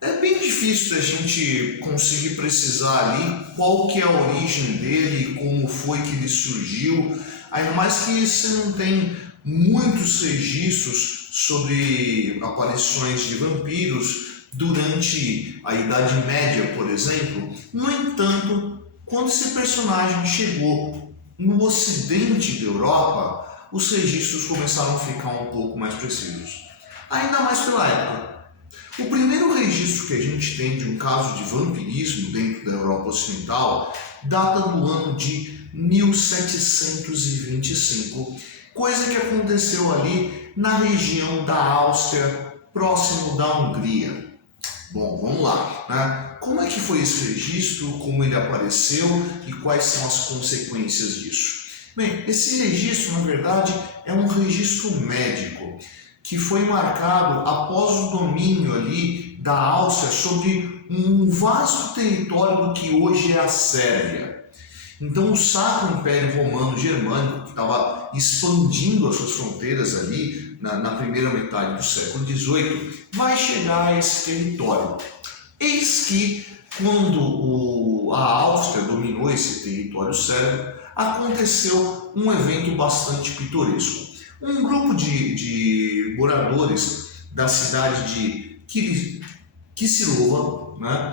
É bem difícil a gente conseguir precisar ali qual que é a origem dele, como foi que ele surgiu, ainda mais que você não tem muitos registros sobre aparições de vampiros durante a Idade Média, por exemplo. No entanto, quando esse personagem chegou no ocidente da Europa, os registros começaram a ficar um pouco mais precisos. Ainda mais pela época. O primeiro registro que a gente tem de um caso de vampirismo dentro da Europa Ocidental data do ano de 1725, coisa que aconteceu ali na região da Áustria, próximo da Hungria. Bom, vamos lá, né? Como é que foi esse registro, como ele apareceu e quais são as consequências disso? Bem, esse registro, na verdade, é um registro médico que foi marcado após o domínio ali da Áustria sobre um vasto território do que hoje é a Sérvia. Então o Sacro Império Romano Germânico, que estava expandindo as suas fronteiras ali na primeira metade do século XVIII, vai chegar a esse território. Eis que, quando a Áustria dominou esse território sérvio, aconteceu um evento bastante pitoresco. Um grupo de moradores da cidade de Kisilova, né,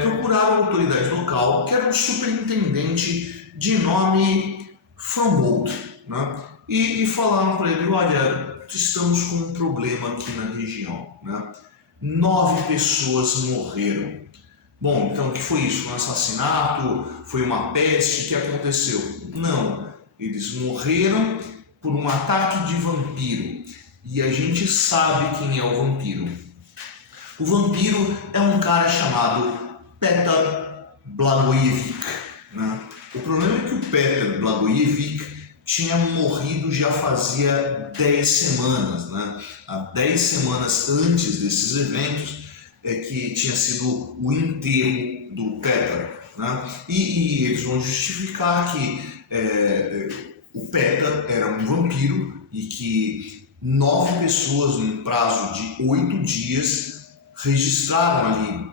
procuraram a autoridade local, que era um superintendente de nome Frombold, né, e falaram para ele: olha, estamos com um problema aqui na região, né? 9 pessoas morreram. Bom, então o que foi isso? Foi um assassinato? Foi uma peste? O que aconteceu? Não, eles morreram por um ataque de vampiro. E a gente sabe quem é o vampiro. O vampiro é um cara chamado Petar Blagojevich, né? O problema é que o Petar Blagojevich tinha morrido já fazia 10 semanas, né? Há 10 semanas antes desses eventos que tinha sido o enterro do Petar, né? E eles vão justificar que o Petar era um vampiro e que 9 pessoas, num prazo de 8 dias, registraram ali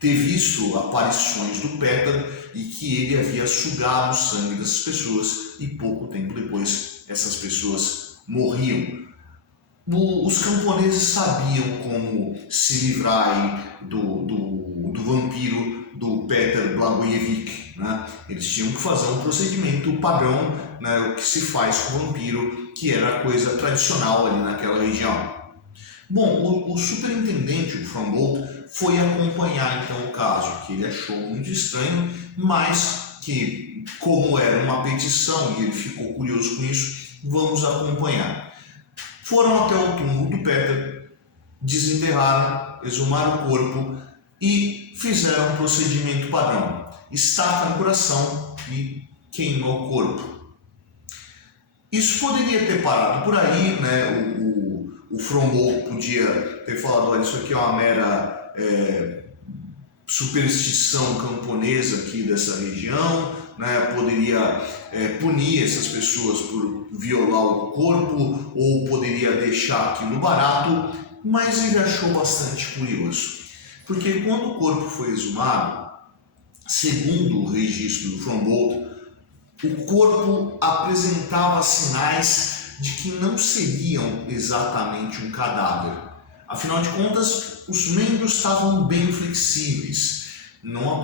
ter visto aparições do Petar e que ele havia sugado o sangue dessas pessoas e pouco tempo depois essas pessoas morriam. Os camponeses sabiam como se livrar do vampiro do Petar Blagojevich, né? Eles tinham que fazer um procedimento padrão, né, o que se faz com o vampiro, que era a coisa tradicional ali naquela região. Bom, o superintendente, o Frombold, foi acompanhar então o caso, que ele achou muito estranho, mas que, como era uma petição e ele ficou curioso com isso, vamos acompanhar. Foram até o túmulo do Petar, desenterraram, exumaram o corpo e fizeram um procedimento padrão. Estaca no coração e queima o corpo. Isso poderia ter parado por aí, né? O Frombold podia ter falado: olha, isso aqui é uma mera superstição camponesa aqui dessa região, né? Poderia punir essas pessoas por violar o corpo ou poderia deixar aquilo barato, mas ele achou bastante curioso, porque quando o corpo foi exumado, segundo o registro do Frombold, o corpo apresentava sinais de que não seriam exatamente um cadáver. Afinal de contas, os membros estavam bem flexíveis, não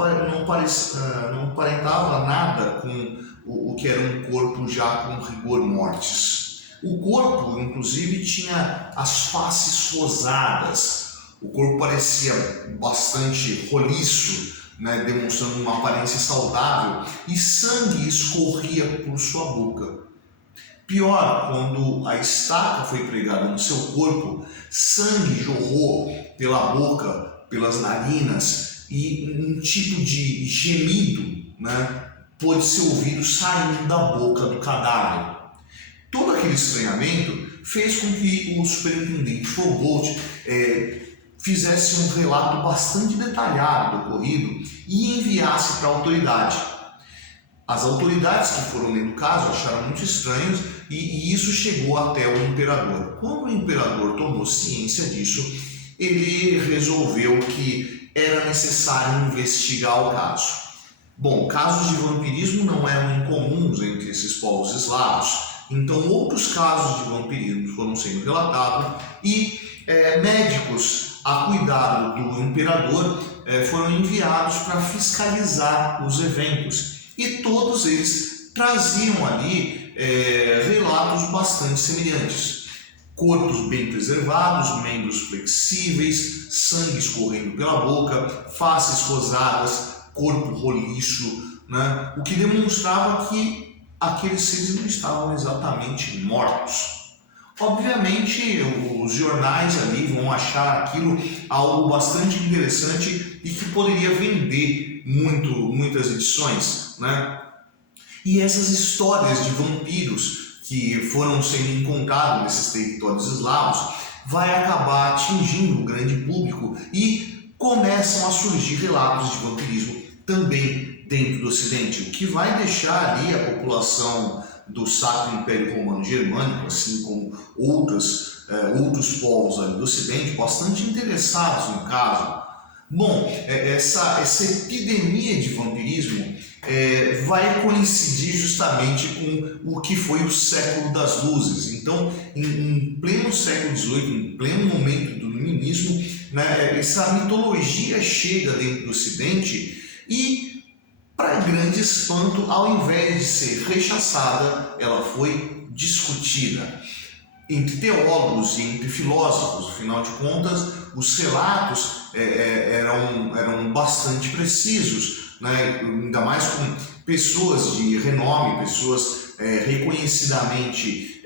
aparentava nada com o que era um corpo já com rigor mortis. O corpo, inclusive, tinha as faces rosadas, o corpo parecia bastante roliço, né, demonstrando uma aparência saudável, e sangue escorria por sua boca. Pior, quando a estaca foi pregada no seu corpo, sangue jorrou pela boca, pelas narinas, e um tipo de gemido, né, pôde ser ouvido saindo da boca do cadáver. Todo aquele estranhamento fez com que o superintendente Frombold fizesse um relato bastante detalhado do ocorrido e enviasse para a autoridade. As autoridades que foram lendo o caso acharam muito estranhos e isso chegou até o imperador. Quando o imperador tomou ciência disso, ele resolveu que era necessário investigar o caso. Bom, casos de vampirismo não eram incomuns entre esses povos eslavos, então outros casos de vampirismo foram sendo relatados e médicos a cuidado do imperador foram enviados para fiscalizar os eventos, e todos eles traziam ali relatos bastante semelhantes. Corpos bem preservados, membros flexíveis, sangue escorrendo pela boca, faces rosadas, corpo roliço, né? O que demonstrava que aqueles seres não estavam exatamente mortos. Obviamente, os jornais ali vão achar aquilo algo bastante interessante e que poderia vender muitas edições, né? E essas histórias de vampiros que foram sendo encontrados nesses territórios eslavos vai acabar atingindo o grande público e começam a surgir relatos de vampirismo também dentro do Ocidente, o que vai deixar ali a população do Sacro Império Romano Germânico, assim como outros povos ali do Ocidente, bastante interessados no caso. Bom, essa epidemia de vampirismo vai coincidir justamente com o que foi o século das luzes. Então, em pleno século XVIII, em pleno momento do iluminismo, né, essa mitologia chega dentro do Ocidente e, para grande espanto, ao invés de ser rechaçada, ela foi discutida entre teólogos e entre filósofos. Afinal de contas, os relatos eram bastante precisos, né? Ainda mais com pessoas de renome, pessoas reconhecidamente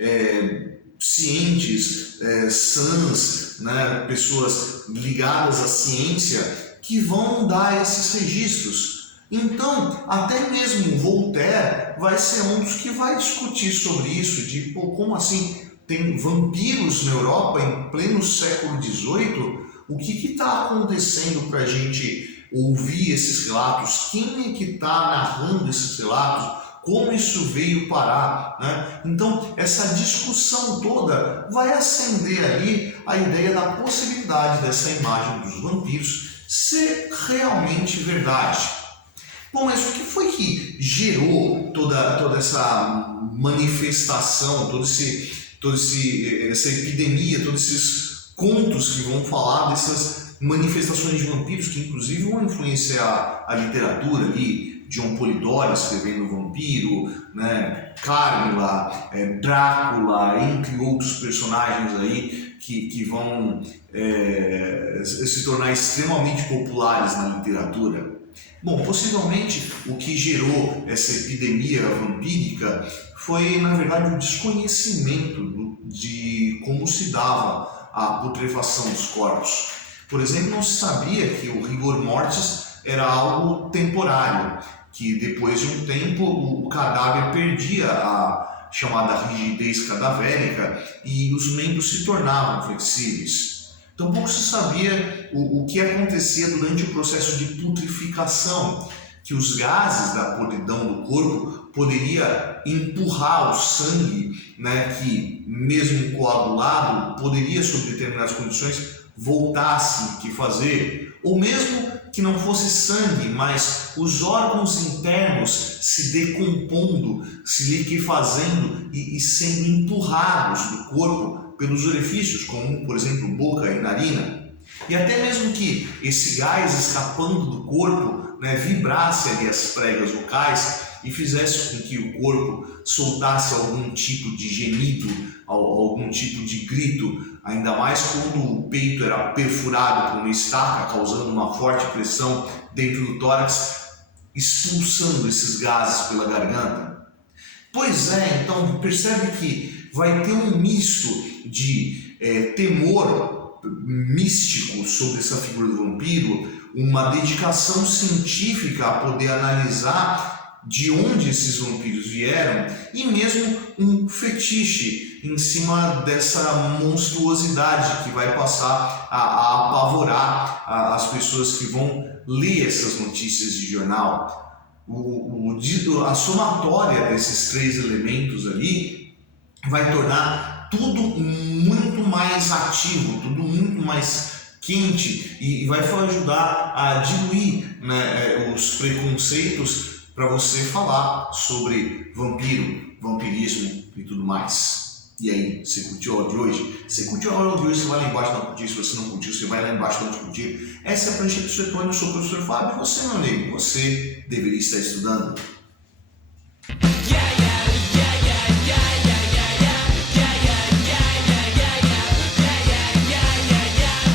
cientes, sãs, né? Pessoas ligadas à ciência que vão dar esses registros. Então, até mesmo Voltaire vai ser um dos que vai discutir sobre isso, de como assim tem vampiros na Europa em pleno século XVIII? O que está acontecendo para a gente ouvir esses relatos? Quem é que está narrando esses relatos? Como isso veio parar, né? Então, essa discussão toda vai acender ali a ideia da possibilidade dessa imagem dos vampiros ser realmente verdade. Bom, mas o que foi que gerou toda essa manifestação, essa epidemia, todos esses contos que vão falar dessas manifestações de vampiros, que inclusive vão influenciar a literatura ali? John Polidori escrevendo Vampiro, né? Carmila, Drácula, entre outros personagens aí que vão se tornar extremamente populares na literatura. Bom, possivelmente o que gerou essa epidemia vampírica foi, na verdade, o desconhecimento de como se dava a putrefação dos corpos. Por exemplo, não se sabia que o rigor mortis era algo temporário, que depois de um tempo o cadáver perdia a chamada rigidez cadavérica e os membros se tornavam flexíveis. Tampouco se sabia o que acontecia durante o processo de putrificação, que os gases da podridão do corpo poderia empurrar o sangue, né, que mesmo coagulado poderia, sob determinadas condições, voltar-se que fazer, ou mesmo que não fosse sangue, mas os órgãos internos se decompondo, se liquefazendo e sendo empurrados do corpo pelos orifícios, como por exemplo boca e narina. E até mesmo que esse gás escapando do corpo, né, vibrasse ali as pregas vocais e fizesse com que o corpo soltasse algum tipo de gemido, algum tipo de grito, ainda mais quando o peito era perfurado por uma estaca, causando uma forte pressão dentro do tórax, expulsando esses gases pela garganta. Pois é, então percebe que vai ter um misto de temor místico sobre essa figura do vampiro, uma dedicação científica a poder analisar de onde esses vampiros vieram e mesmo um fetiche em cima dessa monstruosidade que vai passar a apavorar as pessoas que vão ler essas notícias de jornal. A somatória desses três elementos ali vai tornar tudo muito mais ativo, tudo muito mais quente e vai ajudar a diluir, né, os preconceitos para você falar sobre vampiro, vampirismo e tudo mais. E aí, você curtiu a aula de hoje? Se você curtiu a aula de hoje, você vai lá embaixo não curtir. Se você não curtiu, você vai lá embaixo não curtir. Essa é a Prancheta do Suetônio, eu sou o professor Fábio e você, meu amigo, você deveria estar estudando.